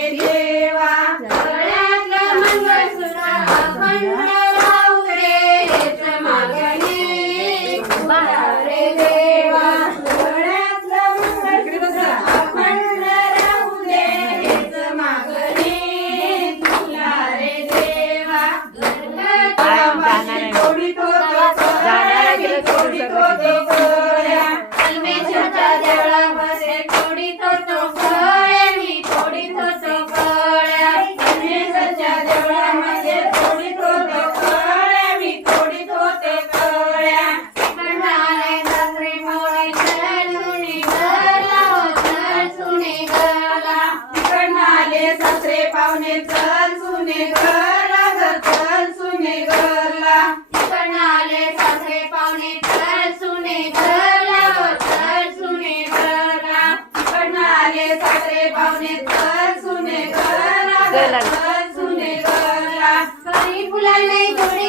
Yeah. सासरे पाहुणे चल सुने घर चल सुने घरला. तिकडनं आले सासरे पाहुणे चल सुने घरला चल सुने घरला. तिकडनं आले सासरे पाहुणे चल सुने घरला चल सुने घरला. कधी फुलांना थोडी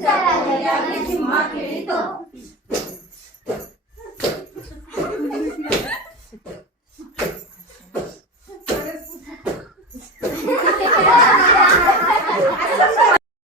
Muchas gracias, Jesús, más.